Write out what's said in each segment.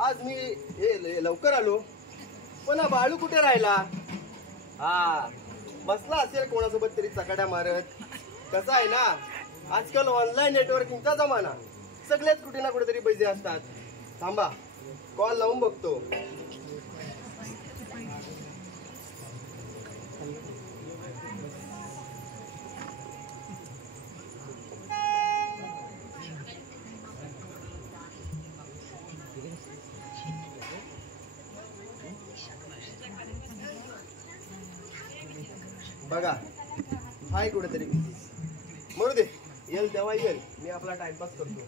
आज मी लवकर आलो, पण हा बाळू कुठे राहिला? हा, बसला असेल कोणासोबत तरी चकाट्या मारत. कसं आहे ना, आजकाल ऑनलाईन नेटवर्किंगचा जमाना, सगळेच कुठे ना कुठेतरी बिझी असतात. थांबा, कॉल लावून बघतो. बघा, हाय कुठेतरी बिझी. मरू दे, येईल तेव्हा येईल. मी आपला टाइमपास करतो.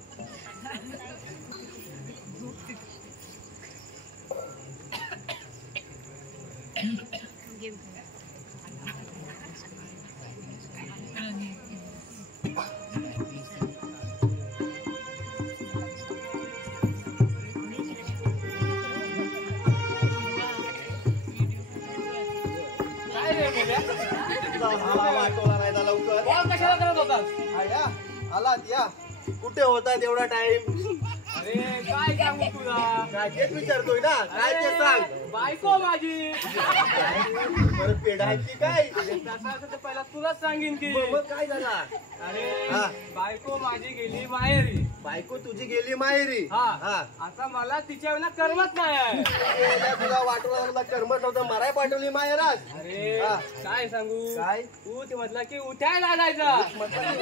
आलात या, कुठे होता तेवढा टाइम? अरे काय सांगू तुला, काय तेच विचारतोय ना, काय ते सांग. बायको माझी बरं पेढायची काय? तसं पहिला तुलाच सांगेन की. मग काय झाला? अरे बायको माझी गेली माहेरी. बायको तुझी गेली माहेरी? हा, आता मला तिच्या विना करमत नाही. तुला वाटलं करमत नव्हतं, मराय पाठवली माहेरात. अरे काय सांगू, काय तू म्हटलं की उठायला लागायचा,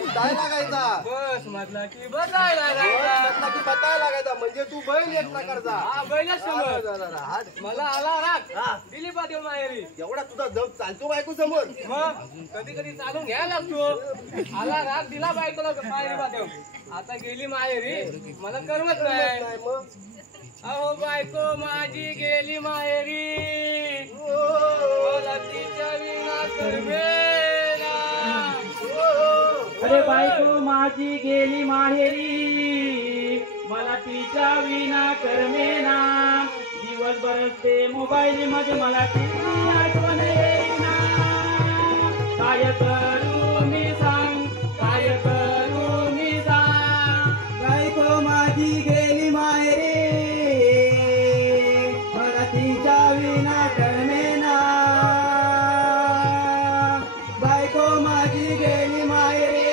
उठाय लागायचा. बस म्हटलं की बसायला लागायचा, म्हटलं की बसायला लागायचा. म्हणजे तू बैल एक प्रकारचा. हा बैलच समज. मला आला राग, दिली बा देव माहेरी. एवढा तुझा जग चालतो बायको समोर? मग कधी कधी चालून घ्यायला लागतो. आला राग, दिला बायकोला माहेरी बा देव. आता गेली माहेरी, मला करमत नाही. मग अहो बायको माझी गेली माहेरी, मला तिच्या विना करमेना. अरे बायको माझी गेली माहेरी, मला तिच्या विना करमेना. दिवसभर ते मोबाईल मध्ये मला तिची आठवण येईना. काय करू मी सांग, काय करू मी सांग. बायको माझी गेली माहेरी, मला तिच्या विना करमेना. बायको माझी गेली माहेरी,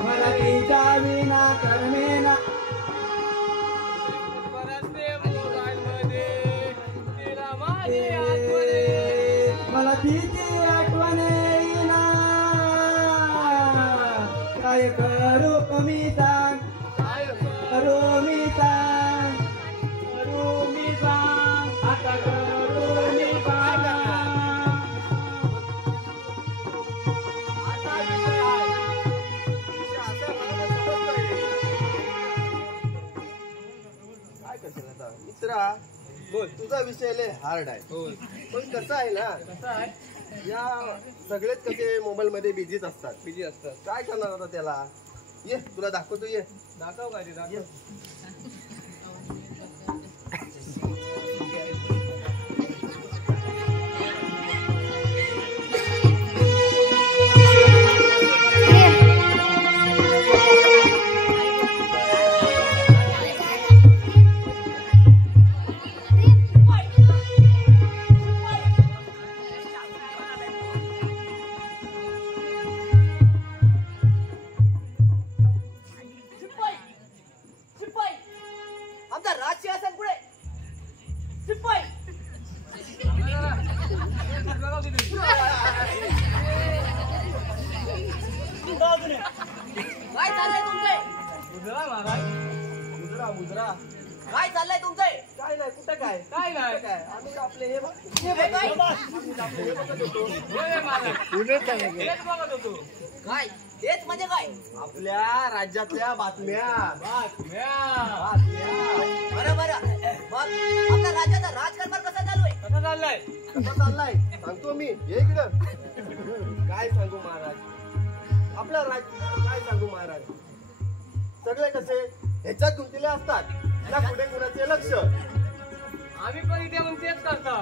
मला तिच्या विना करमेना. मला तिची आठवण येईना. काय करू मी सांग, काय करू मी सांग, करू मी सांग, आता करू मी सांग. काय करशील आता मित्रा? बोल, तुझा विषय लय हार्ड आहे. पण कसं आहे ना, कसं आहे, या सगळेच कसे मोबाईल मध्ये बिझीच असतात. बिझी असतात. काय करणार आता त्याला? ये तुला दाखवतो, ये. दाखव काय ते दाखव. काय चाललंय तुमचं? मुद्रा काय चाललंय तुमचं? काय नाही, कुठं काय काय नाही, काय आम्ही आपले हे बघ, हे काय? हे बघत होतो. हेच बघत होतो. काय तेच म्हणजे काय? आपल्या राज्यातल्या बातम्या. बरं बरं, मग आपल्या राज्याचा राजकारभार कसा चालू आहे? कसं चाललंय? कसा चाललाय सांगतो मी. हे इकडं काय सांगू महाराज, आपल्या काय सांगू महाराज. सगळे कसे ह्याच्यात गुंतलेले असतात ना, कुठे कुणाचे लक्ष. आम्ही पण इथे मग तेच करतो.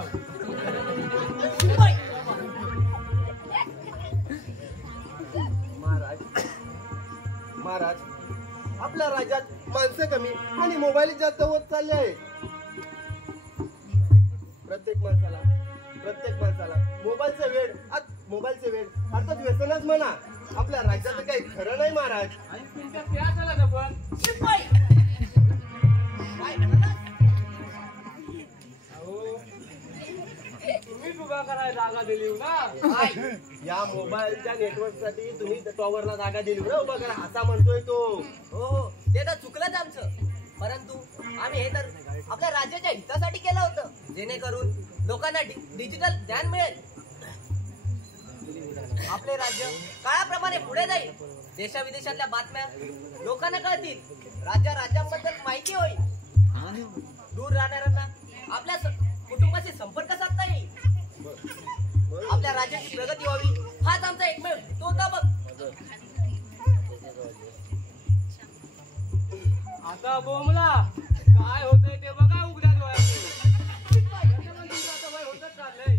महाराज आपल्या राज्यात माणसं कमी आणि मोबाईल जास्त होत चालले आहेत. प्रत्येक माणसाला मोबाईलचे वेळ अर्थात व्यसनच म्हणा. आपल्या राज्यात काही खरं नाही महाराज. आणि तुमच्या त्या झाला का पण शिपाई काय म्हणाला? अहो, तुम्हीच उभा करायला जागा दिली ना. काय? या मोबाईलच्या नेटवर्क साठी तुम्ही टॉवरला जागा दिली ना उभा करा असा म्हणतोय तो. हो ते तर चुकलंच आमचं. परंतु आम्ही हे तर आपल्या राज्याच्या हितासाठी केलं होतं, जेणेकरून लोकांना डिजिटल ज्ञान मिळेल. आपले राज्य काळाप्रमाणे पुढे जाईल. देशाविदेशातल्या बातम्या लोकांना कळतील. राज्यांबद्दल माहिती होईल. दूर राहणाऱ्यांना आपल्या कुटुंबाशी संपर्क साधता येईल. आपल्या राज्याची प्रगती व्हावी हाच आमचा एकमेव हेतू होता बघ. आता बोमला काय होतंय ते बघा उघड्या डोळ्यांनी. तुमचं वय होतच चाललंय.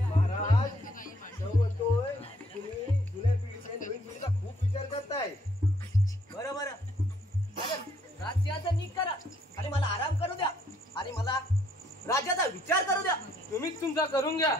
महाराज तो म्हणतोय तुम्ही जुन्या पिढीच्या नवीन पिढीचा खूप विचार करताय. बरोबर. राज्याचं नीट करा आणि मला आराम करू द्या आणि मला राज्याचा विचार करू द्या. तुम्हीच तुमचा करून घ्या.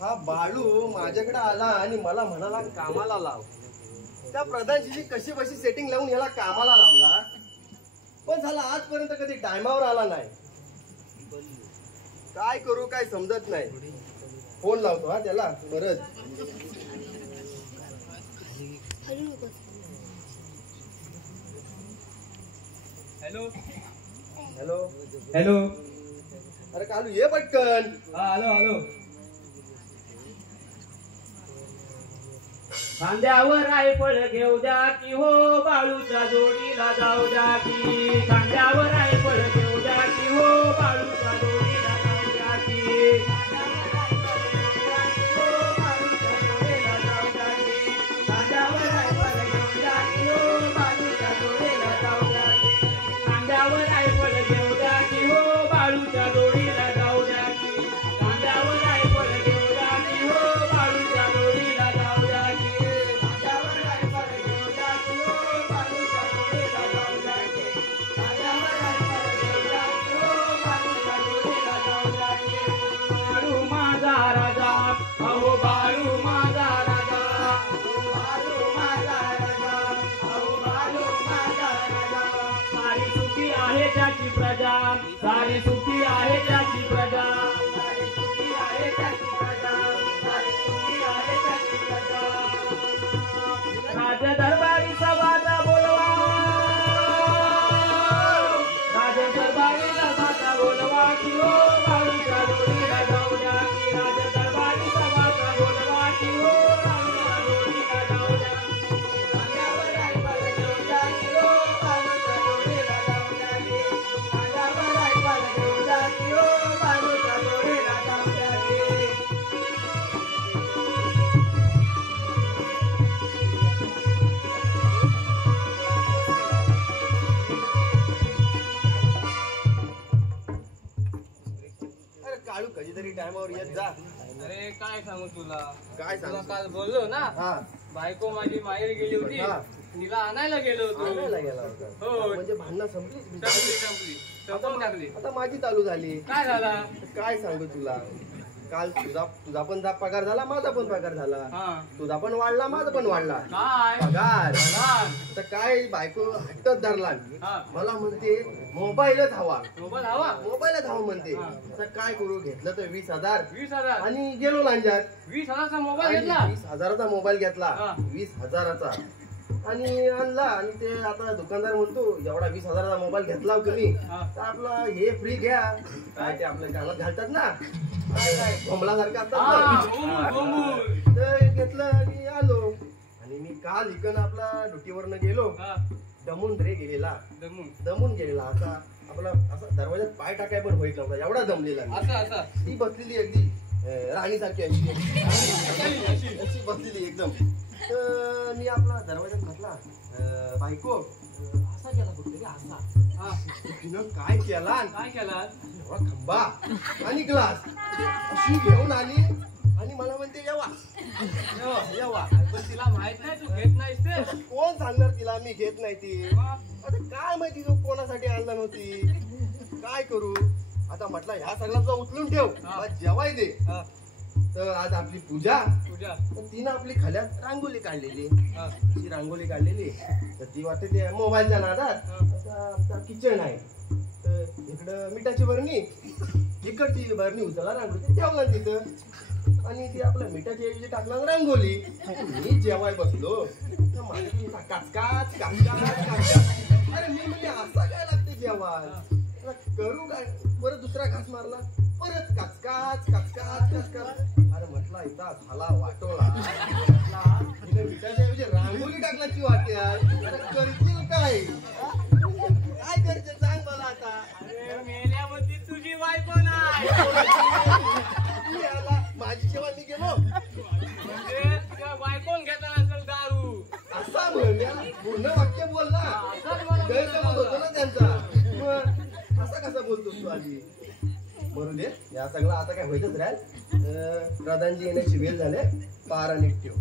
हा बाळू माझ्याकडे आला आणि मला म्हणाला कामाला लाव. त्या प्रधानजीची कशी बशी सेटिंग लावून याला कामाला लावला, पण झाला आजपर्यंत कधी टायमावर आला नाही. काय करू काय समजत नाही. फोन लावतो हा त्याला परत. Hello hello hello. अरे कालू ये पटकन. हा हॅलो. खांद्यावर रायफळ घेऊ द्या की हो बाळूच्या जोडीला जाऊ द्या की. खांद्यावर रायफळ घेऊ द्या की हो बाळूच्या जोडीला जाऊ द्या की. खांद्यावर रायफळ घेऊ द्या की हो बाळूच्या जोडीला जाऊ द्या की. खांद्यावर रायफळ घेऊ द्या की हो बाळूच्या जोडीला जाऊ द्या की. खांद्यावर रायफळ घेऊ द्या की हो बाळूच्या जोडीला जाऊ द्या की. बाळू माझा राजा, अहो बाळू माझा राजा, बाळू माझा राजा, अहो बाळू माझा राजा. सारी सुखी आहे त्याची प्रजा, सारी सुखी आहे त्याची प्रजा, सारी सुखी आहे त्याची प्रजा, सारी सुखी आहे त्याची प्रजा. राज दरबारी सभाचा बोलवा, राज दरबारी सभाचा बोलवा की हो बाळूच्या जोडीला जाऊ द्या की. राज दरबारी सभाचा बोलवा की हो बाळूच्या जोडीला जाऊ द्या. खांद्यावर रायफल घेऊ द्या की हो बाळूच्या जोडीला जाऊ द्या की. खांद्यावर रायफल घेऊ द्या की हो बाळूच्या जोडीला जाऊ द्या की. अरे काळू कधीतरी टायमावर येत जा. अरे काय सांगू तुला. काय तुला सांगू? काल बोललो ना, हा बायको माझी माहेर गेली होती, हा. तिला आणायला गेलो होतो. आणायला गेला होता. हो. म्हणजे भांडणं संपली. संपली संपली संपवून टाकली. आता माझी चालू झाली. काय झाला. काय सांगू तुला. काल तुझा पण पगार झाला, माझा पण पगार झाला. हा. तुझा पण वाढला, माझा पण वाढला काय पगार. पगार? तर काय बायको हट्टच धरला. हा. मला म्हणते मोबाईलच हवा, मोबाईल हवा? मोबाईलच हवा म्हणते. हा. तर काय करू, घेतलं तर 20,000 20,000? आणि गेलो लांजात. 20,000चा मोबाईल घेतला? 20,000चा मोबाईल घेतला. हा. 20,000चा आणि आणला. आणि ते आता दुकानदार म्हणतो एवढा 20,000चा मोबाईल घेतला हो तुम्ही, हा. तर आपला हे फ्री घ्या. काय ते आपल्या कानात घालतात ना, भोमलासारखं असतात हा, ना. गोमूल, गोमूल. तर घेतलं आणि आलो. आणि मी काल इकडं आपला ड्युटीवरनं गेलो. हा, दमून रे गेलेला, दमून. दमून गेलेला. असा आपला असा दरवाजात पाय टाकाय पण होईत नव्हता, एवढा दमलेला मी. असं ती बसलेली अगदी राणीसारखी अशी बसलेली एकदम. तर मी आपला दरवाजात म्हटला, बायको असा केला बघ तरी असा. हा. तिनं काय केला, काय केला? एवढा खंबा आणि ग्लास अशी घेऊन आली आणि मला म्हणते येवा. पण तिला माहित नाही तू घेत नाहीस ते. कोण सांगणार तिला मी घेत नाही ती. आता काय माहिती तू कोणासाठी आणला नव्हती, काय करू. आता म्हटलं ह्या सगळ्याचा उचलून ठेव, हा. आज जेवाय दे. हा. तर आज आपली पूजा, तुझ्या. तर तिनं आपली खाल्यात रांगोली काढलेली. हा. अशी रांगोली काढलेली. तर ती वाटते ते मोबाईलच्या नादात. आता किचन आहे, तर इकडं मिठाची भरणी, इकडची भरणी उचलला रांगोली ठेवला तिथं. आणि ती आपल्या मिठाची ऐवजी टाकणार रांगोली. मी जेवाय बसलो तर माझी काचकाच. अरे मी म्हणजे असा काय लागते जेवाय, करू काय. परत दुसरा घास मारला, परत काचकाच. अरे म्हटला इथं झाला वाटोळा. मिठाच्या ऐवजी रांगोली टाकल्याची वाटते. अरे करतील काय करते सांग मला आता. अरे मेल्यावरती तुझी बायको नाही. मी आला, माझी सेवा मी गेलो. म्हणजे तुझ्या बायकोन घेतला नसेल दारू. असा म्हणल्या पूर्ण वाक्य बोलला. असंच मला गैरसमज होतो ना त्यांचा. मग असा कसा बोलतोस तू आधी. बरोबर दे, या सगळं आता काय व्हायचंच राहील. प्रधानजी येण्याची वेळ झाले, पारा नीट ठेव.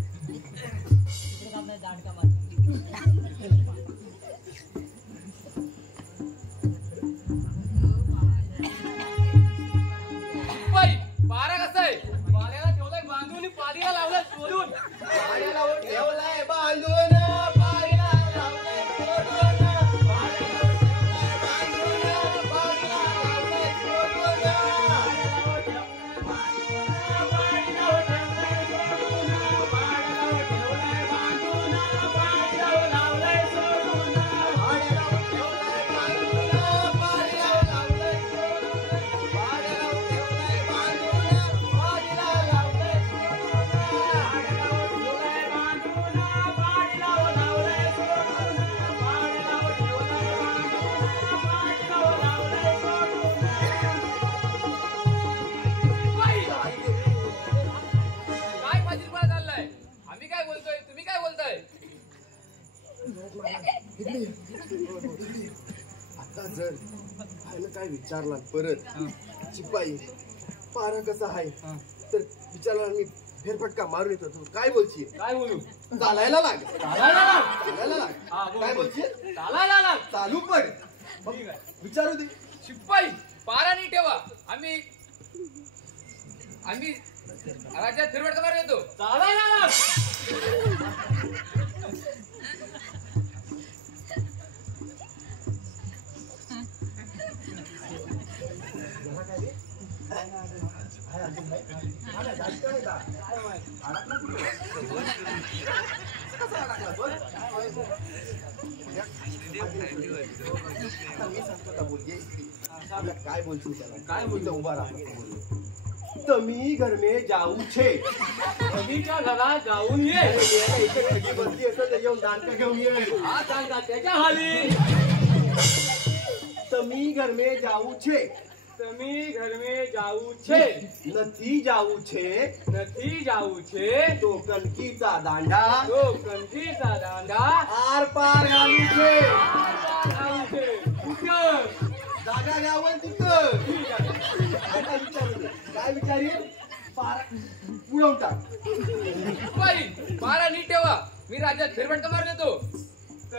पारा कसा आहे? पाऱ्याला ठेवलाय बांधून, पाडीला लावलाय सोडून. पाण्याला ठेवलाय बांधून, पाण्याला लावलाय सोडून. काय फाजीलपणा चाललाय? आम्ही काय बोलतोय, तुम्ही काय बोलताय? आता जर आयनं काय विचारला परत शिपाई पारा कसा आहे, तर विचारला मी फेरफटका मारून येतो. तू काय बोलशील? काय बोलू? चालायला लाग. चालायला लाग. चालायला लाग. हा, बोल, काय बोल. बोलशील? चालायला लाग. चालू पड. ठीक आहे. विचारू दे. शिपाई पारा नाही ठेवा. आम्ही राज्यात फिरवट मारून येतो. चालायला लाग. काय बोलशील त्याला? काय बोलतो? उभा राहा. तमी घर में जाऊ छे. कधीच्या घरात जाऊन ये. इथे ठगी बसली असेल तर येऊन दांडका घेऊन ये. हा सांगा त्याच्या हाली. तमी घर में जाऊ छे. तुम्ही घर में जाऊ छे. नथी जाऊ छे. नथी जाऊ छे. तो कणकीचा दांडा तो कंठीचा दांडा आर पार घालू छे. घालू छे. कुठं? जागा गावन तिथं. आता विचारू दे. काय विचारी? पार उडवून टाक. बाई पारा नीट ठेवा. मी राज्यात फिरवट मारून येतो.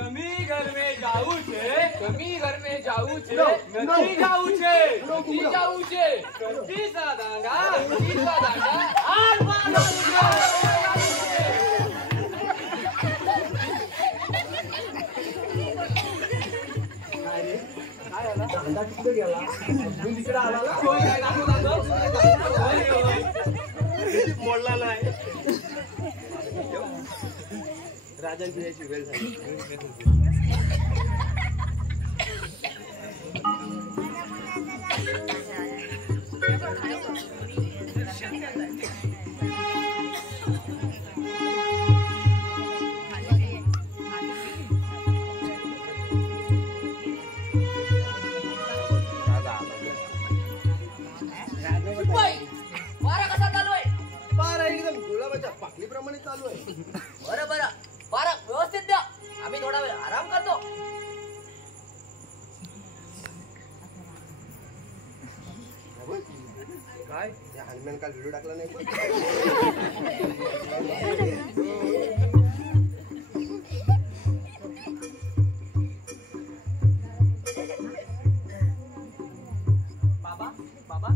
कमी घर में जाऊ छे कमी घर में जाऊ छे No, નથી જાવું છે No, નથી no. જાવું છે કટી સાદાંગા આર પાર જાવું છે दांडा तिकडे गेला अजून तिकडे आला ना કોઈ काय दाखवू मोडला नाही राजांची यायची वेळ झाली शिपाई, वारा कसा चालू आहे? पार एकदम गुलाबाच्या पाकळीप्रमाणे चालू आहे बरं बरं वारा व्यवस्थित द्या. आम्ही थोडा वेळ आराम करतो. काय त्या हनुमान काल व्हिडिओ टाकला नाही पण बाबा बाबा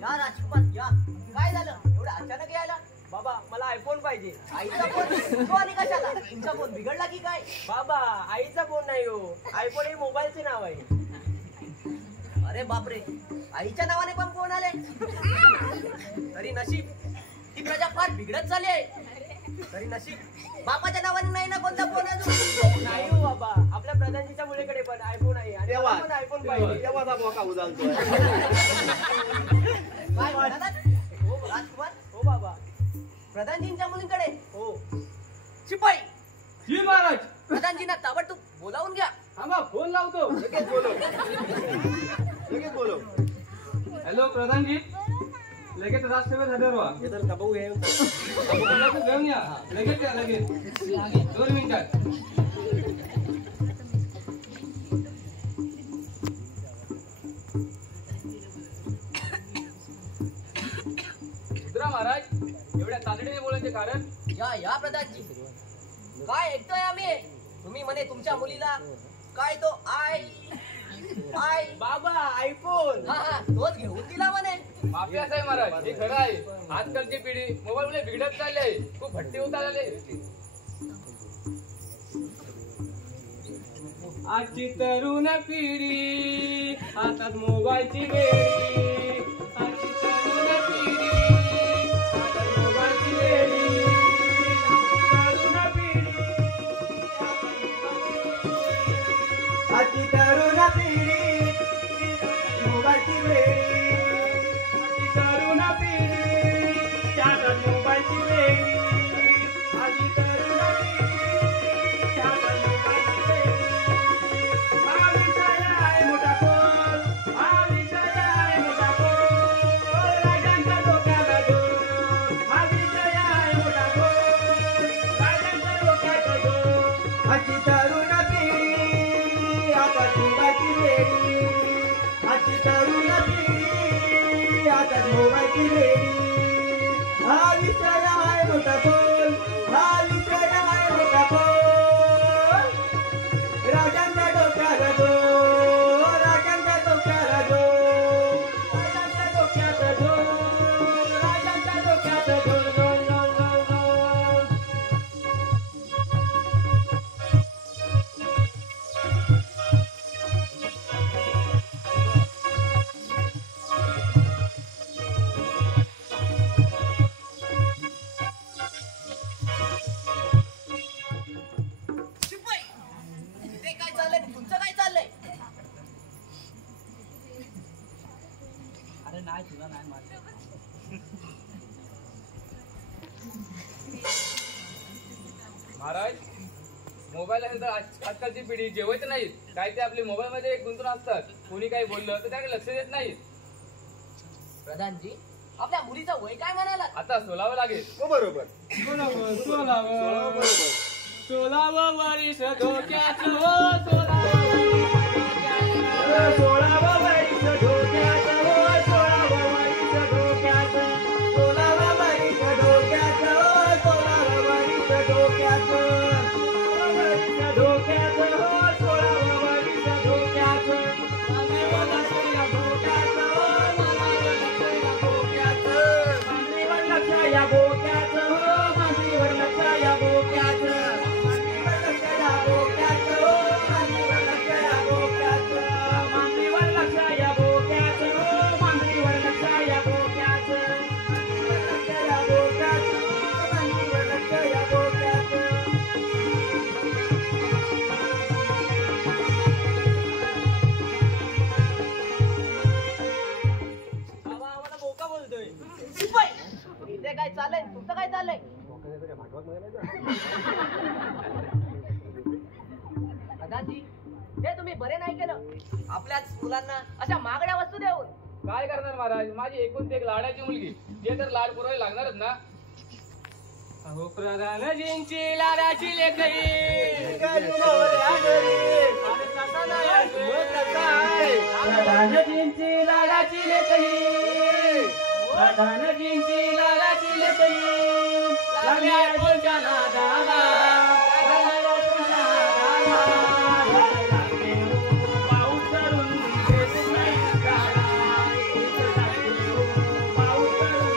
या राजकुमार या. काय झालं एवढं अचानक यायला? बाबा मला आयफोन पाहिजे आईचा फोन तो आणि कशाला? तुमचा फोन बिघडला की काय? बाबा आईचा फोन नाही हो आयफोन हे मोबाईलचे नाव आहे अरे बापरे, आईच्या नावाने पण फोन आले. तरी नशीब ही प्रजा फार बिघडत चालली आहे. तरी नशीब बापाच्या नावाने नाही ना कोणता फोन अजून. नाही हो बाबा आपल्या प्रधानजीच्या मुलीकडे पण आयफोन आहे आणि तेव्हा मला पण आयफोन पाहिजे तेव्हा मोका उजालतोय काय म्हणालात? हो राजकुमार, हो बाबा प्रधानजींच्या मुलींकडे. हो शिपाई, जी महाराज प्रधानजींना ताबडतोब बोलावून घ्या. थांबा फोन लावतो लगेच बोलव लगेच बोलव हॅलो प्रधानजी लगेच राष्ट्रपती हजर व्हा हे तर दबाऊ आहे घेऊन या लगेच या लगेच 2 मिनिटात रुद्रा महाराज एवढ्या तातडीने बोलायचे कारण या या प्रधानजी, काय ऐकतोय आम्ही? तुम्ही म्हणे तुमच्या मुलीला काय तो आई आई बाबा आयफोन हा हा तोच घेऊन दिला म्हणे. माफिया आहे महाराज हे खरं आहे आजकालची पिढी मोबाईल मध्ये बिघडत चालली आहे खूप भट्टी होत आलेले आजची तरुण पिढी हातात मोबाईलची वेळी आजची तरुण पिढी हातात मोबाईलची वेळी तरुण पिढी आजची तरुण पिढी मोबाईलची वेळी तरुण पिढी हातात मोबाईलची वेळी आजची तरुण पिढी हातात मोबाईलची वेळी हा विषय आहे मोठा खोल हा विषय आहे मोठा खोल राजांच्या डोक्याला जोर हा विषय आहे मोठा खोल राजांच्या डोक्याला जोर आजची तरुण पिढी आता मोबाईलची वेळी आजची तरुण पिढी आता मोबाईलची वेळी हा विषय आहे मोठा खोल हा विषय आहे मोठा खोल राजांच्या डोक्याला जोर राजांच्या डोक्याला जोर राजांच्या डोक्यात जोर राजांच्या डोक्यात जोर जोर जोर जोर जोर शिपाई, इथे काय चाललंय? तुमचं काय चाललंय? अरे नाही तुला नाही मारत. महाराज मोबाईल आहे तर आजकालची पिढी जेवत नाहीत काय ते आपले मोबाईल मध्ये गुंतून असतात कोणी काही बोललं तर त्याकडे लक्ष देत नाहीत प्रधानजी, आपल्या मुलीचं वय काय म्हणाला? आता सोलावं लागेल हो बरोबर सोलावं सोळावं बरोबर सोलावं वर्ष धोक्यात हो सोलावं सोळावं वर्ष धोक्यात हो सोळावं वर्ष धोक्यात सोळावं वर्ष धोक्यात हो सोळावं वर्ष धोक्यात काय चाललंय? दादाजी, हे तुम्ही बरे नाही केलं आपल्याच मुलांना अशा महागड्या वस्तू देऊन. काय करणार महाराज, माझी एकूण एक लाडाची मुलगी, जे तर लाड पुरवायला लागणारच ना. अहो प्रधानजींची लाडाची लेकरी, प्रधानजींची लाडाची लेकरी, प्रधानजींची लाडाची लेकरी, लागली आईच्या नादाला, पाऊस धरून देत नाही काळा, पाऊस धरून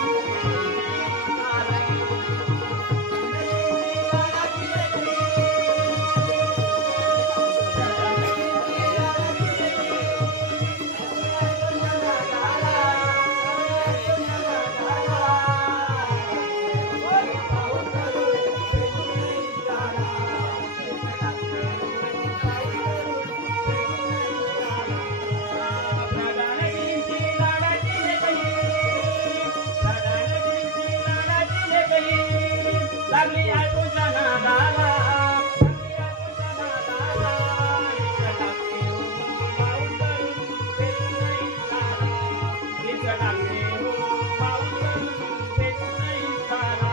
लागली आयकोच्या नादाला, पाऊस धरून देत नाही काळा, टाकते हो पाऊस धरून देत नाही काळा.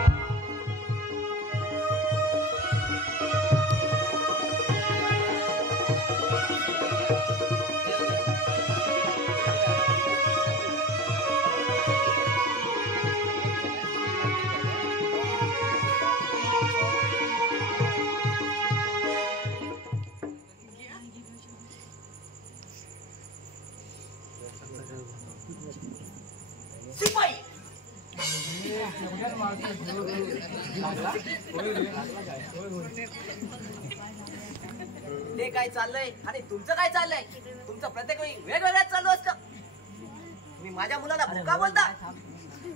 शिपाई, ते काय चाललंय आणि तुमचं काय चाललंय? तुमचं प्रत्येक वेळी वेगवेगळ्याच चालू असतं. तुम्ही माझ्या मुलाला भुका बोलता.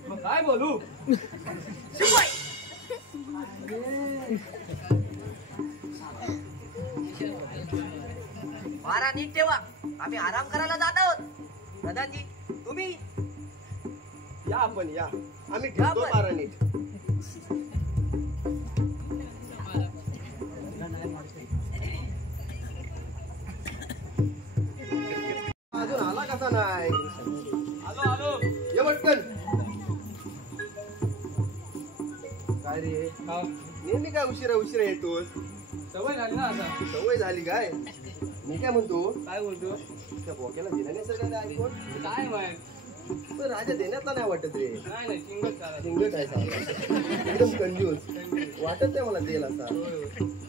मग काय बोलू? शिपाई, मारा नीट ठेवा, आम्ही आराम करायला जात आहोत. प्रधानजी, तुम्ही या आपण या, आम्ही ठेवतो आपण. बारा नीट. अजून आला कसा नाही? आलो आलो. ये पटकन. काय रे, हा, नेहमी काय उशिरा उशिरा येतोस? सवय झाली ना आता. सवय झाली काय? मी काय म्हणतो, काय बोलतो? त्या बोक्याला दिला नाही सर काय आयफोन? काय माहित? पण राजा देण्यातला नाही वाटत रे. नाही नाही, चिंगट चालत. सिंगट आहे साला. एकदम कंजूस वाटत नाही मला देईल असा.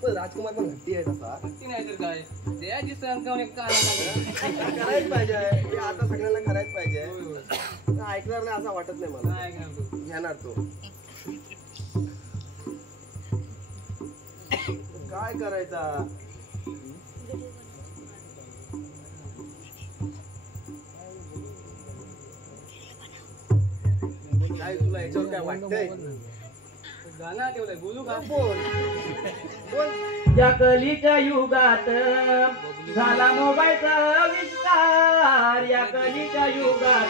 पण राजकुमार पण हट्टी आहे तसा. ती नाही तर काय, द्यायची संख्या एक काय करायच पाहिजे, हे आता सगळ्यांना करायच पाहिजे. होय होय. ऐकणार नाही असं वाटत नाही मला. काय ऐकणार तू? घेणार तो. काय करायचा? काय तुला याच्यावर काय वाटतंय? गाणं आठवलंय, बोलू का? बोल बोल. या कलीच्या युगात झाला मोबाईलचा आविष्कार, या कलीच्या युगात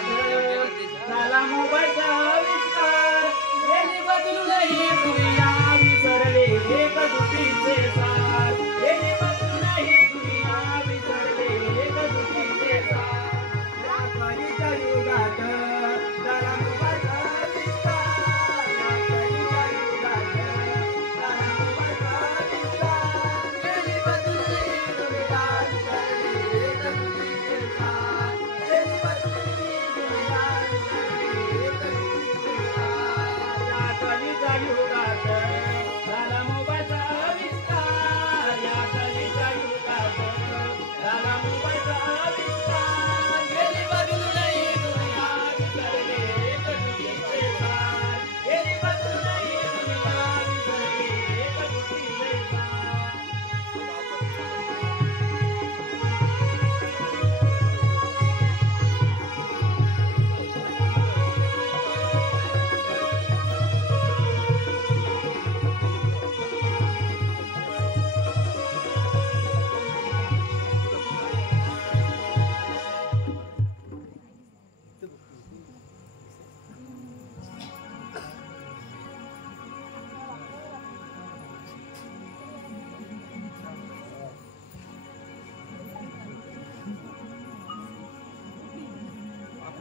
झाला मोबाईलचा आविष्कार. येणे बदलून ही दुनिया विसरले एक दुटीचे सार, येणे बदलून ही दुनिया विसरले एक दुटीचे सार. या कलीच्या युगात झाला मोबाईलचा आविष्कार, या कलीच्या युगात झाला मोबाईलचा आविष्कार. येणे बदलून ही दुनिया विसरले एक दुटीचे सार, येणे बदलून ही दुनिया विसरले एक दुटीचे सार. या कलीच्या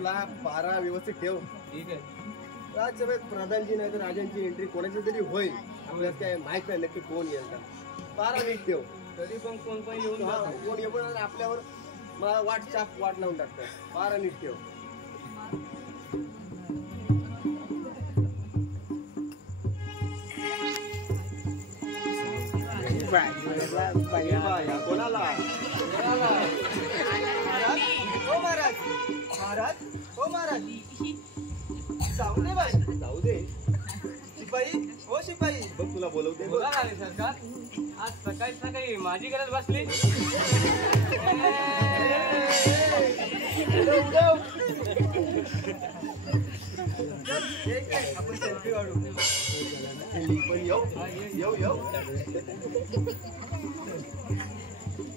आपला पारा व्यवस्थित ठेव. ठीक आहे. राज्यसभेत प्रधानजी नाही तर राजांची एंट्री कोणाची तरी होईल. आपल्याला काय माहित नाही नक्की कोण येईल का. पारा नीट ठेव. तरी पण कोण पण येऊन हा, जातं. कोण येऊन आपल्यावर वाट लावून टाकतं. पारा नीट ठेव. या कोणाला महाराज हो महाराज महाराज हो महाराज जाऊ दे बाई जाऊ दे. शिपाई हो शिपाई बघ तुला बोलवते. बोला राणे सरकार. आज सकाळी सकाळी माझी गरज बसली. आपण सेल्फी काढू. पण येऊ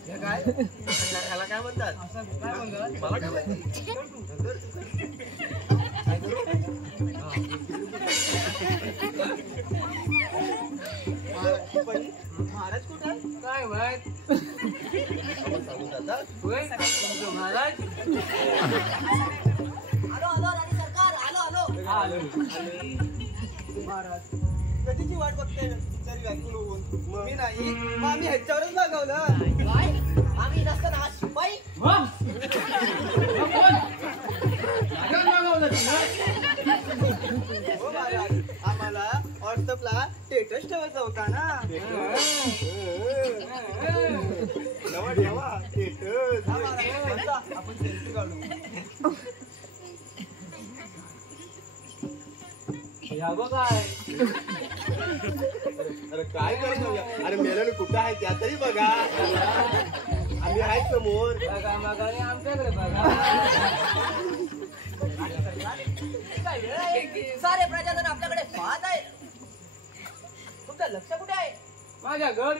हे काय ह्याला काय म्हणतात असं काय म्हणतात? मला काय माहिती. काय करू? शिपाई महाराज कुठे आहे? काय माहित. आपण सांगून जातात. होय तुमचं महाराज. आलो राणी सरकार आलो हा, आलो. महाराज कधीची वाट बघते तरी ऐकून होऊन मी नाही मग आम्ही ह्याच्यावरच मागवलं. काय आम्ही नसताना हा शिपाई मग? मग कोण? राजाच मागवलं तुला? हो महाराज आम्हाला व्हॉट्सअपला स्टेटस ठेवायचा होता ना. ठेवा स्टेटस. हा महाराज चला, आपण सेल्फी काढू. या बघ काय. अरे काय करतो. अरे मेलन कुठं आहे त्या तरी बघा. आम्ही आहेत समोर. बघा मागाने आमच्याकडे बघा. काय वेळ आहे सारे प्रजाजन आपल्याकडे पाहत आहे. तुमचं लक्ष कुठे आहे? माझ्या घर.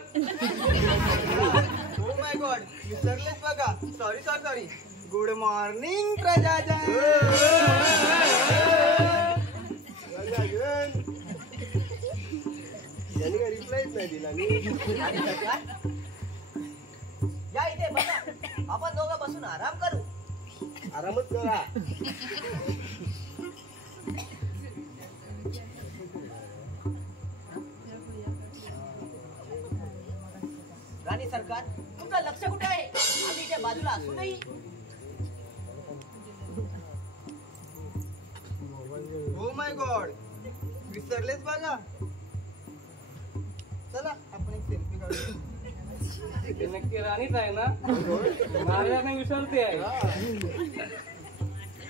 ओ माय गॉड विसरलेच बघा. सॉरी गुड मॉर्निंग प्रजाजन. यांनी काय रिप्लायच नाही दिला. राणी सरकार या इथे बसा. आपण दोघं बसून आराम करू. आरामच करा. राणी सरकार तुमचं लक्ष कुठे आहे? आम्ही इथे बाजूला असूनही. ओ माय गॉड विसरलेच बघा. चला आपण एक सेल्फी काढू. ते नक्की राणीच आहे ना. महाराजांना विसरते आहे.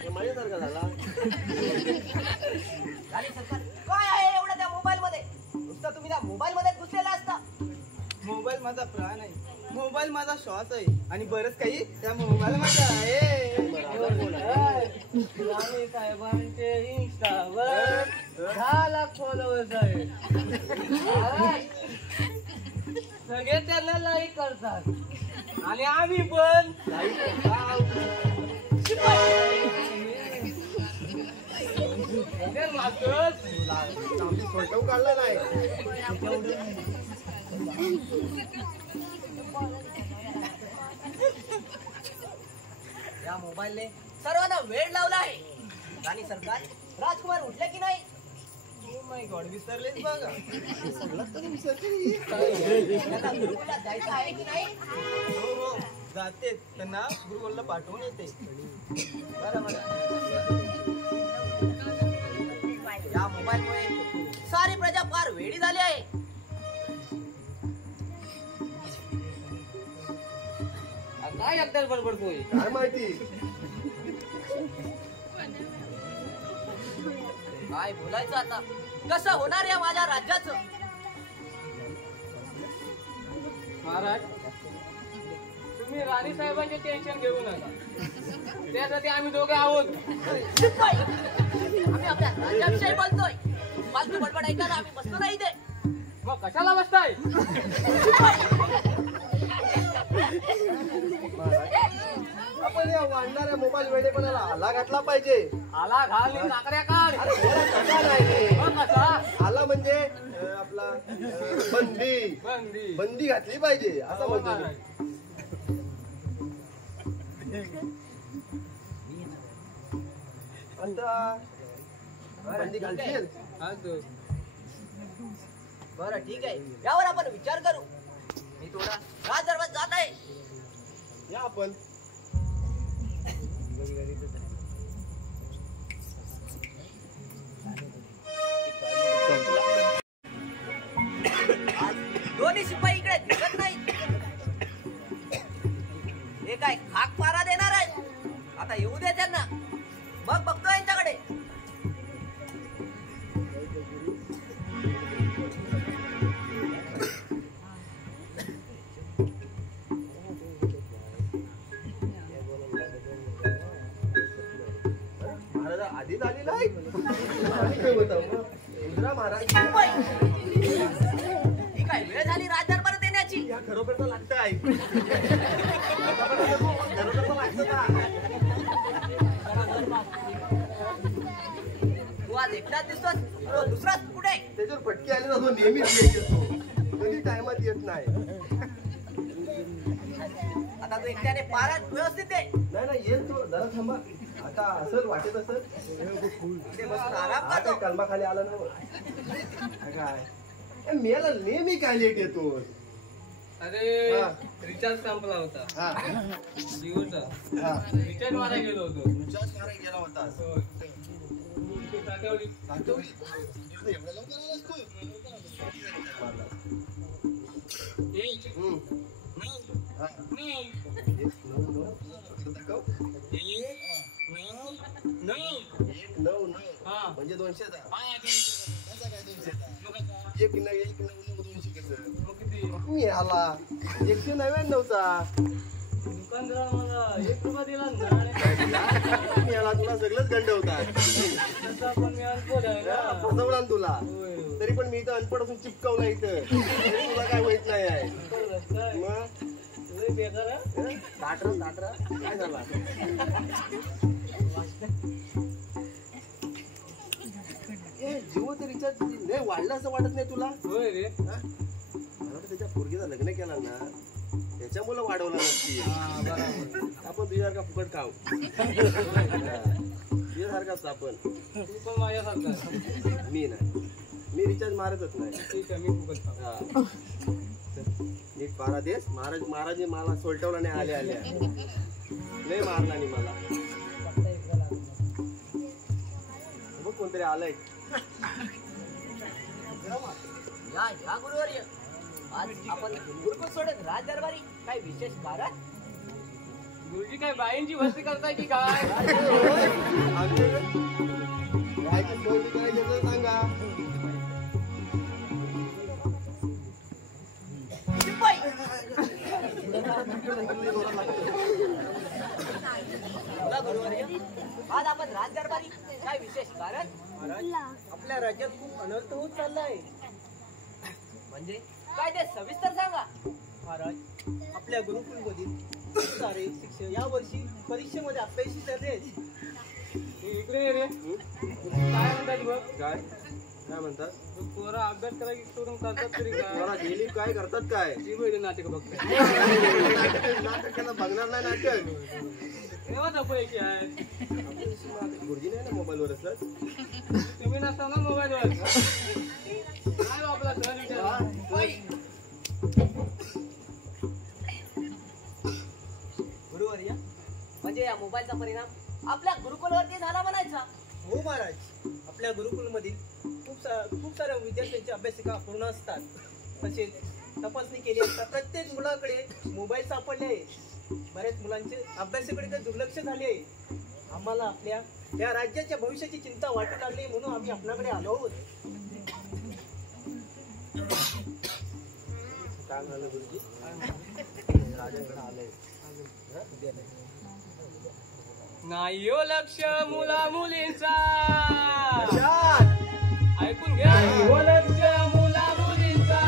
माझ्यासारखा झाला. राणी सरकार काय आहे एवढं त्या मोबाईल मध्ये? नुसतं तुम्ही त्या मोबाईल मध्ये घुसलेला असता. मोबाईल माझा प्राण आहे. मोबाईल माझा श्वास आहे आणि बरंच काही त्या मोबाईल मध्ये आहे. राणी साहेबांचे इंस्टावर 10 लाख फॉलोअर्स आहेत. सगळे त्यांना लाईक करतात आणि आम्ही पण फोटो काढला नाही. या मोबाईलने सर्वांना वेळ लावला आहे. राणी सरकार राजकुमार उठले की नाही? ओ माय गॉड विसरलेच बघा. त्यांना गुरुकुलात जायचं आहे की नाही? हो जाते. त्यांना गुरुकुलला पाठवून येते. बरं. या मोबाईलमुळे सारी प्रजा फार वेडी झाली आहे. काय एकट्याच बडबडतोय? काय माहिती. काय बोलायचं आता? कसं होणार या माझ्या राज्याचं? महाराज तुम्ही राणी साहेबांचे टेन्शन घेऊ नका. त्यासाठी आम्ही दोघे आहोत. शिपाई, आम्ही आपल्या राज्याविषयी बोलतोय. फालतू बडबड ऐकायला आम्ही बसलो नाही इथे. मग कशाला बसताय? आपण या वाढणाऱ्या मोबाईल वेडेपणाला आला घातला पाहिजे. आला घाल आणि काकड्या काढ. कसा नाही. मग कसा? आला म्हणजे आपला बंदी. बंदी घातली पाहिजे असं हो, म्हणतो. महाराज. आता बंदी घालशील? हा दोस्त. बरं ठीक आहे, यावर आपण विचार करू. मी थोडा राज दरबार जात आहे. या आपण. आज दोन्ही शिपाई इकडे दिसत नाही. हे काय खाक पारा देणार आहे? आता येऊ दे त्यांना, मग बघतो यांच्याकडे. महाराज आधीच आलेला आहे. आधी काय होतं मग? इंदिरा महाराज शिपाई, ही काय वेळ झाली राज दरबारात येण्याची? या खरोखर तर लागतं आहे. खरोखर तर लागतं का? तू आज एकटाच दिसतोस, तो दुसराच कुठे? त्याच्यावर फटके आले तर तो नेहमीच येत येतो. कधी टायमात येत नाही. आता तू एकट्याने पारा व्यवस्थित दे. नाही नाही येत तो. जरा थांबा. आता असं वाटत असत इथे बसून आराम आता करतो. कलमा खाली आला ना काय मेला नेहमी काय लेट येतो. अरे हा. रिचार्ज संपला होता हा जिओचा. हा रिचार्ज मारायला गेलो होतो. रिचार्ज मारायला गेला होतास. इथे साठवली. एवढ्या लवकर आलास तू? हम्म. हा. एक दाखव. 9 हा. म्हणजे 200 चा. कसा काय 200 चा? 1 9 200 कसं? मग किती? मी आला 199 चा. दुकानदार मला 1 रुपया दिला ना. मी आला तुला सगळंच गंड होतात. तसा पण मी अनपढ आहे ना. फसवला ना तुला. होय. तरी पण मी इथं अनपड असून चिपकवला इथं. तरी तुला काय माहित नाही आहे. अनपढ काय? मग लय बेकार आहे. दाटरा काय झाला? जीव तर रिचार्ज नाही वाढला असं वाटत नाही तुला? होय रे. हा? मला तर त्याच्या पोरगीचं लग्न केलं ना त्याच्यामुळे वाढवला नसती. हा बरोबर. आपण तुझ्यासारखा फुकट खाऊ. तुझ्यासारखाच आपण. तू पण माझ्यासारखा आहे. मी नाही. मी रिचार्ज मारतच नाही. ठीक आहे, मी फुकट खाऊ. हा. नीट पारा देस. महाराज मला सोलटवला नाही आल्या लय मारला नाही मला. बघ कोणतरी आलंय. या गुरुवर्य, आज आपण गुरुकुल सोडत राज दरबारी काय विशेष कारण? गुरुजी काय बाईंची वस्ती करताय की काय? राहायची सोय बी करायची असेल सांगा. शिपाई, बोला गुरुवर्य, आज आपण राज दरबारी काय विशेष कारण? आपल्या राज्यात खूप अनर्थ होत चाललाय. म्हणजे काय ते सविस्तर सांगा. महाराज, आपल्या गुरुकुलमधील खूप सारे शिक्षक या वर्षी परीक्षेमध्ये अपयशी ठरले. इकडे ये रे. काय म्हणतात बघ? काय काय म्हणतात? पोरा अभ्यास करायची सोडून करतात तरी काय? मला गेली काय करतात काय? जी वेळ नाटक बघताय. नाटकाला बघणार नाही नाटक. तेव्हाच अपयशी आहेत. गुरुजी नाही ना मोबाईलवर असत. तुम्ही नसताना मोबाईलवर काय आपला सहज विचार. गुरुवर्य, म्हणजे या मोबाईलचा परिणाम आपल्या गुरुकुलवरती झाला म्हणायचा. हो महाराज, आपल्या गुरुकुलमधील खूप साऱ्या विद्यार्थ्यांच्या अभ्यासिका पूर्ण असतात. तसेच तपासणी केली असता प्रत्येक मुलाकडे मोबाईल सापडले आहे. बऱ्याच मुलांचे अभ्यासाकडे दुर्लक्ष झाले आहे. आम्हाला आपल्या या राज्याच्या भविष्याची चिंता वाटू लागली म्हणून आम्ही आपल्याकडे आलो आहोत. काय झालं गुरुजी? राजाकडे आलंय. नाही हो लक्ष मुला मुलींचा. कशात? ऐकून घ्या. नाही हो लक्ष मुला मुलींचा.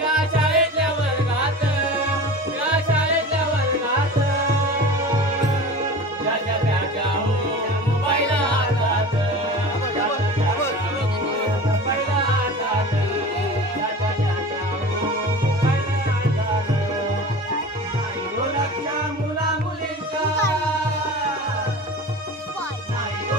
या शाळेतल्या वर्गात, या शाळेतल्या वर्गात ज्याच्या त्याच्या मोबाईल हातात, मोबाईल हातात, ज्याच्या त्याच्या मोबाईल हातात. नाही हो लक्ष मुला मुलींचा. नाही हो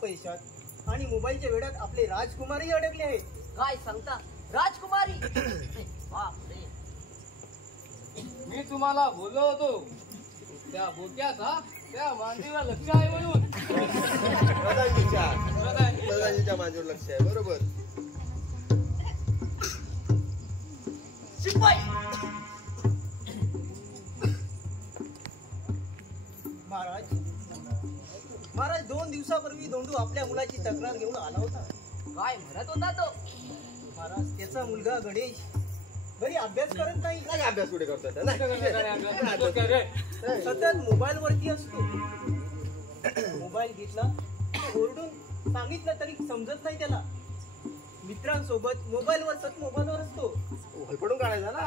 अपयशात आणि मोबाईलच्या वेळात आपले राजकुमारही अडकले आहेत. काय सांगता राजकुमारी बापरे. मी तुम्हाला बोललो होतो त्या बोक्याचा त्या मांडीवर लक्ष आहे म्हणून. प्रधानजीच्या माझ्यावर लक्ष आहे. बरोबर. शिपाई महाराज 2 दिवसापूर्वी दोंडू आपल्या मुलाची तक्रार घेऊन आला होता. काय म्हणत होता तो? महाराज त्याचा मुलगा गणेश घरी अभ्यास करत नाही. काय अभ्यास कुठे करतोय सतत मोबाईल वरती असतो. मोबाईल घेतला ओरडून सांगितलं तरी समजत नाही त्याला. मित्रांसोबत मोबाईलवर मोबाईलवर असतो पडून काढायचा ना.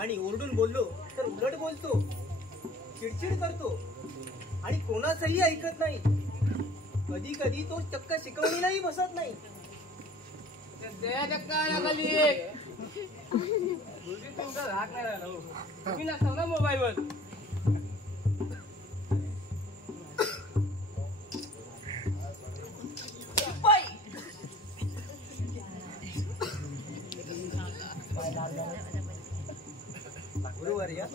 आणि ओरडून बोललो तर उलट बोलतो, चिडचिड करतो आणि कोणाचंही ऐकत नाही. कधी कधी तो चक्क शिकवणीलाही बसत नाही. तुम्ही नसता ना मोबाईलवर. शिपाई गुरुवर्य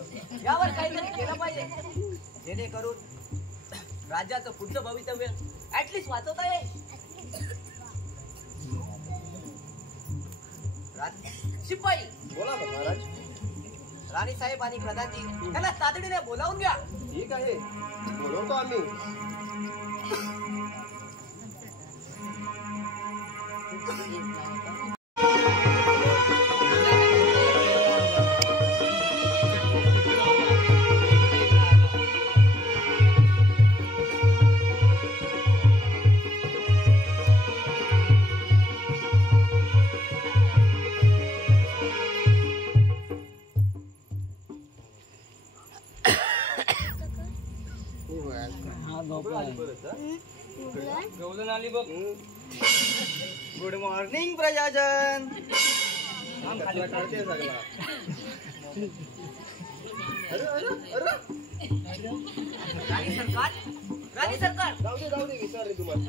यावर काहीतरी केलं पाहिजे जेणेकरून राज्याचं पुढचं भवितव्य ऍटलिस्ट वाचवता येईल. शिपाई बोला ना महाराज. राणी साहेब आणि प्रधानजी त्यांना तातडीने बोलावून घ्या. ठीक आहे, बोलवतो आम्ही. गवलन आली बघ. गुड मॉर्निंग प्रजाजन. काढते सगळा. अरे अरे अरे राणी सरकार राणी सरकार जाऊ दे विचारले तुम्हाला.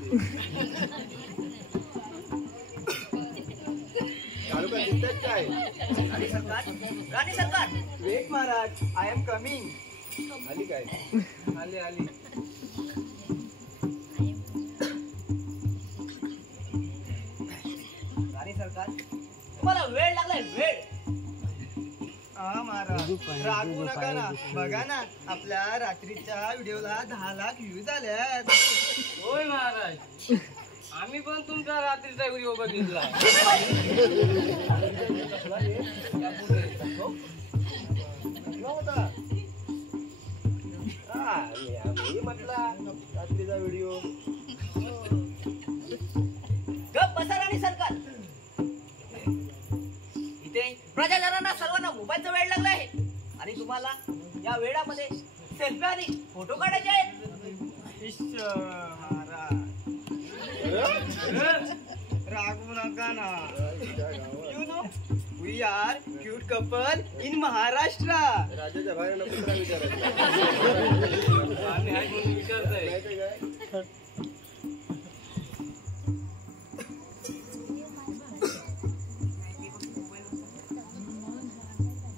तालुका दिसतात काय? राणी सरकार वेट महाराज, आय एम कमिंग. आली काय? आली आली. राणी सरकार तुम्हाला वेळ लागलाय वेळ. हा महाराज, रागवू नका ना. बघा ना आपल्या रात्रीच्या व्हिडिओला 10 लाख व्ह्यूज आल्यात. होय महाराज, आम्ही पण तुमचा रात्रीचा व्हिडिओ बघितला. मी म्हटला रात्रीचा व्हिडिओ. गप बसा राणी सरकार. इथे प्रजाजनांना सर्वांना मोबाईलचा वेळ लागला आहे आणि तुम्हाला या वेळामध्ये सेल्फी आणि फोटो काढायचे आहेत. रागवू नका ना. You know we are cute couple in Maharashtra. राजाच्या बाहेर कुत्रा विचारायचा. आम्ही आहे म्हणून विचारताय. माहिती काय?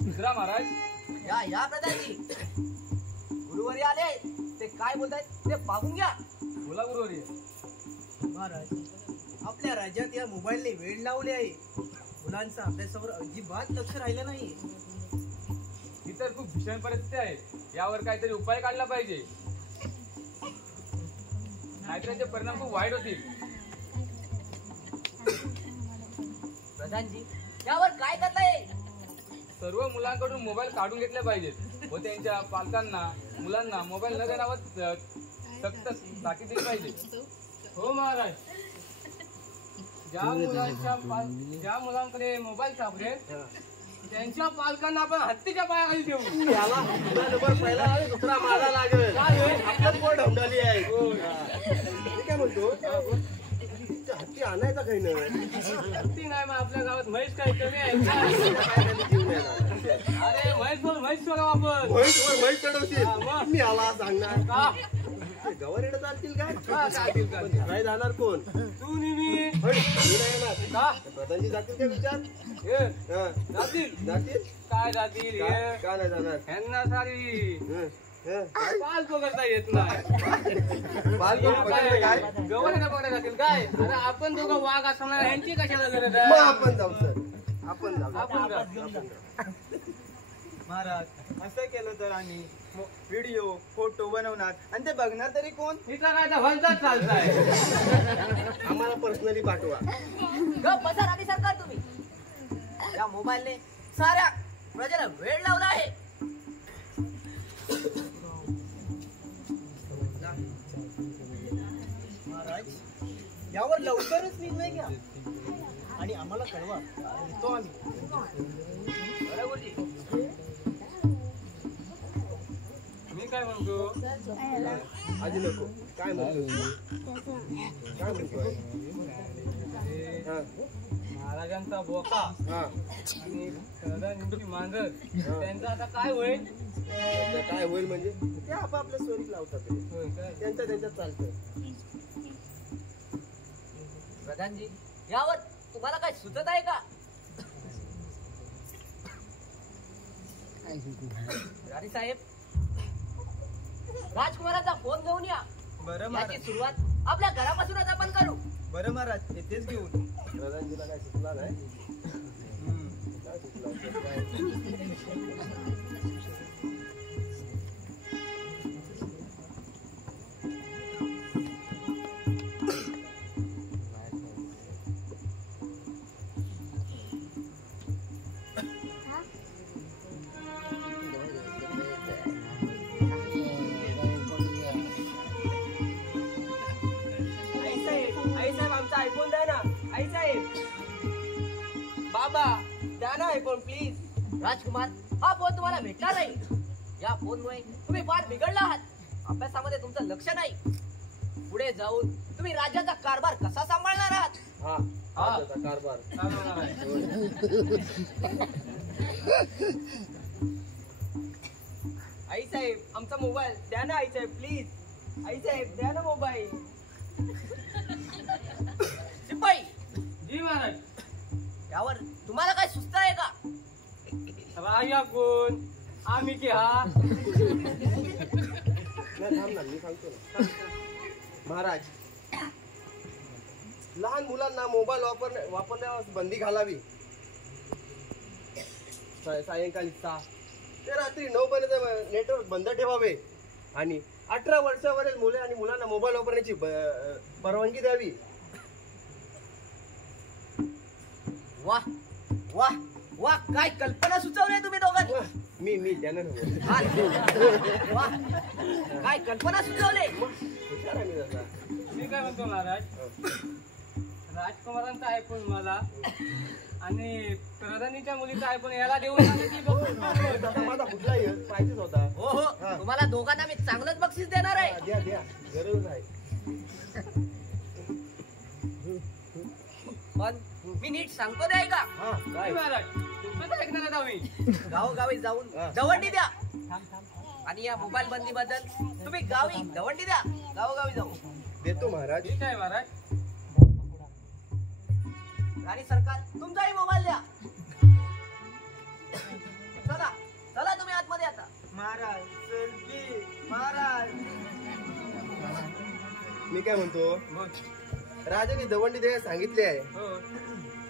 दुसरा महाराज. या प्रधानजी गुरुवारी आले ते काय बोलतायत ते पाहून घ्या. बोला गुरुवारी. महाराज, आपल्या राज्यात या मोबाईलने वेळ लावले आहे. मुलांचा अभ्यासावर अजिबात लक्ष राहिलं नाही. ही तर खूप भीषण परिस्थिती आहे. यावर काहीतरी उपाय काढला पाहिजे, नाहीतर याचे परिणाम खूप वाईट होतील. प्रधानजी यावर काय करता येईल? सर्व मुलांकडून मोबाईल काढून घेतले पाहिजेत व त्यांच्या पालकांना मुलांना मोबाईल न देण्यावर सक्त ताकीद दिली पाहिजे. हो महाराज, ज्या मुलांकडे मोबाईल सापडेल त्यांच्या पालकांना आपण हत्तीच्या पायाखाली ठेवू. याला पहिला दुसरा मारा लागेल. आपल्याच पोट ढमडाली आहे. मी काय म्हणतो, हत्ती आणायचा काही नाही. हत्ती नाही मग आपल्या गावात म्हैस काही कमी आहे का? अरे म्हैस म्हैस करू आपण. म्हैस चढवशील मी आला सांगणार का? ते गव्हर्नमेंट चालतील काय हा, चालतील, पण चालतील. धराय जाणार कोण तू नी मी हट, मी नाही येणार का? प्रधानजी जातील का विचार हे, हा. जातील जातील काय जातील का हे? का नाही जाणार ह्यांना सारी हं, हं. पाच पकडता येत नाही बाल कोण पकडलं काय गव्हर्नमेंट पकडा जातील काय अरे आपण दोघं वाघ असणार यांची कशाला गरज मग आहे आपण जाऊ सर आपण जाऊ आपण का? आपण जाऊ. महाराज असं केलं तर आम्ही व्हिडिओ फोटो बनवणार आणि ते बघणार तरी कोण इथला काय तर भलताच चालताय आम्हाला पर्सनली पाठवा ग बसा राणी सरकार तुम्ही या मोबाईलने साऱ्या प्रजेला वेळ लावला आहे महाराज यावर लवकरच निर्णय घ्या आणि आम्हाला कळवा येतो आम्ही बरं गुरुजी मी काय म्हणतो आधी नको काय म्हणतो काय म्हणतोय हा महाराजांचा बोका हा आणि प्रधानमंत्री मांजर त्यांचं आता काय होईल त्याचं काय होईल म्हणजे ते आपापल्या स्वरूप लावतात ते. होय काय? त्यांच्यात चालतं प्रधानजी यावर तुम्हाला काय सुचत आहे का राणी साहेब राजकुमाराचा फोन घेऊन या बरं याची महाराज सुरुवात आपल्या घरापासूनच आपण करू बरं महाराज येतेच घेऊन प्रधानजीला काय सुचला नाही काय सुचला असेल काय आई साहेब आमचा आयफोन द्या ना आई साहेब बाबा द्या ना आयफोन प्लीज राजकुमार हा फोन तुम्हाला भेटणार नाही या फोनमुळे तुम्ही फार बिघडला आहात अभ्यासामध्ये तुमचं लक्ष नाही पुढे जाऊन तुम्ही राज्याचा कारभार कसा सांभाळणार आहात हा हा. त्याचा कारभार चालवणार आहे. आई साहेब आमचा मोबाईल द्या ना आई साहेब प्लीज आई साहेब द्या ना मोबाईल शिपाई जी महाराज यावर तुम्हाला काय सुचत आहे का राया कोण आम्ही की हा नाही थांब ना मी सांगतो ना महाराज लहान मुलांना मोबाईल वापरण्यास बंदी घालावी सायंकाळी 6 ते रात्री 9 पर्यंत नेटवर्क बंद ठेवावे आणि 18 वर्षावरील मुले आणि मुलांना मोबाईल वापरण्याची परवानगी द्यावी वाह वाह वाह काय कल्पना सुचवली तुम्ही दोघांनी मी त्यानं नव्हे. हा. वाह काय कल्पना सुचवले हुशार आहे मी जसा. मी काय म्हणतो महाराज राजकुमारांचा आयफोन मला आणि प्रधानीच्या मुलीचा आयफोन याला देऊन आले की तसा माझा कुठलाही पाहिजेच होता हो हो हा. तुम्हाला दोघांना मी चांगलंच बक्षीस देणार आहे द्या द्या गरज आहे पण मी नीट सांगतो नाही का हा काय महाराज तुमचं ऐकणार आहे आम्ही गावोगावी जाऊन हा. दवंडी द्या आणि या मोबाईल बंदी बद्दल तुम्ही गावी दवंडी द्या गावोगावी जाऊ देतो महाराज ठीक आहे महाराज आणि सरकार तुमचाही मोबाईल द्या चला चला तुम्ही आतमध्ये आता महाराज सेल्फी महाराज मी काय म्हणतो बोल. राजाने दवंडी द्यायला सांगितले आहे हो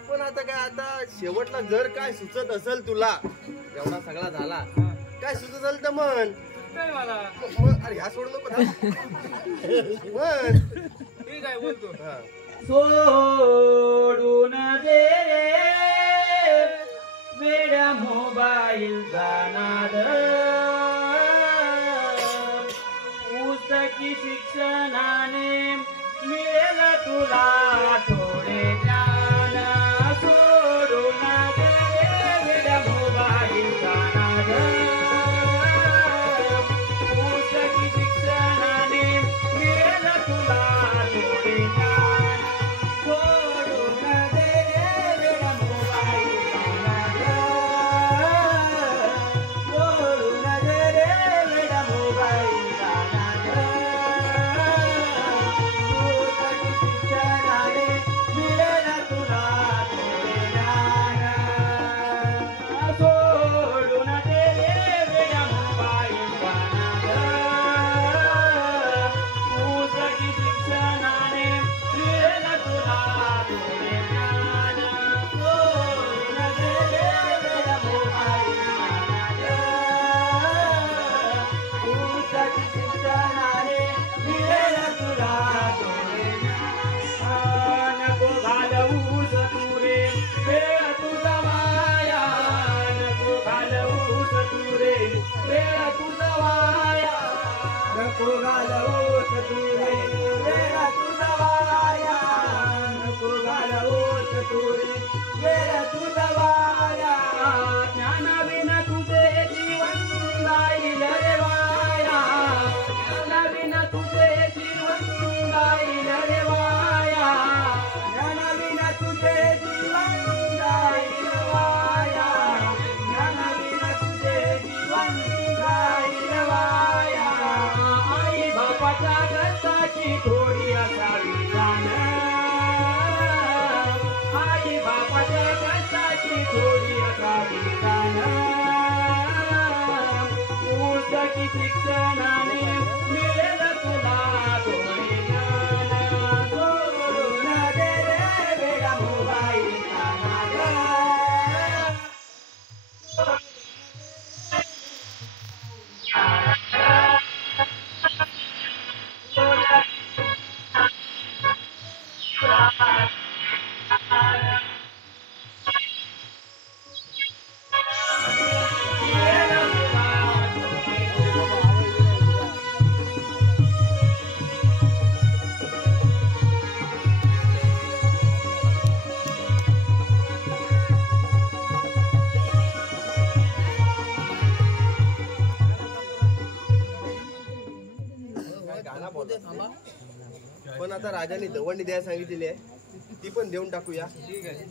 पण आता काय आता शेवटला जर काय सुचत असेल तुला एवढा सगळा झाला हा. काय सुचत असेल तर म्हण काय मला मग अरे ह्या सोडू नको ना म्हण ठीक आहे बोलतो हा. सोडून दे वेड्या मोबाईल जाणार पुस्तकी शिक्षणाने मिळेल तुला थोडे ज्ञान सोडून दे वेड्या मोबाईल जाणार पुस्तकी शिक्षणाने मिळेल तुला थोडे ज्ञान सोडून दे वेड्या मोबाईल जाणार सोडून नको घालवूस तू रे वेळ तुझा वाया नको घालवूस तू रे वेळ तुझा वाया ज्ञानाविना तुझे जीवन जाईल रे वाया ज्ञानाविना तुझे जीवन जाईल रे वाया ज्ञानाविना तुझे जीवन जाईल वाया ज्ञानाविना तुझे जीवन जाईल वाया आई बापाच्या कष्टाची थोडी असावी जाण आई बापाच्या कष्टाची थोडी असावी जाण पुस्तकी शिक्षणाने मिळेल तुला थोडे ज्ञान सोडून दे रे वेडा मोबाईलचा नाद पण आता राजाने दवंडी द्यायला सांगितलेली आहे ती पण देऊन टाकूया. ठीक आहे.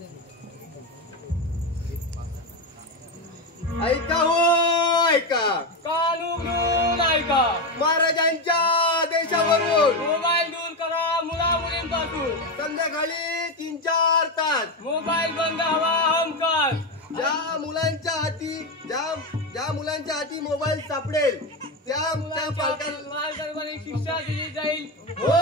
ऐका हो ऐका कान उघडून ऐका. महाराजांच्या देशावरून मोबाईल दूर करा मुला मुलींपासून. संध्याकाळी 3-4 तास मोबाईल बंद हवा हमखास. ज्या मुलांच्या हाती मोबाईल सापडेल त्या पालकांना शिक्षा दिली जाईल. हो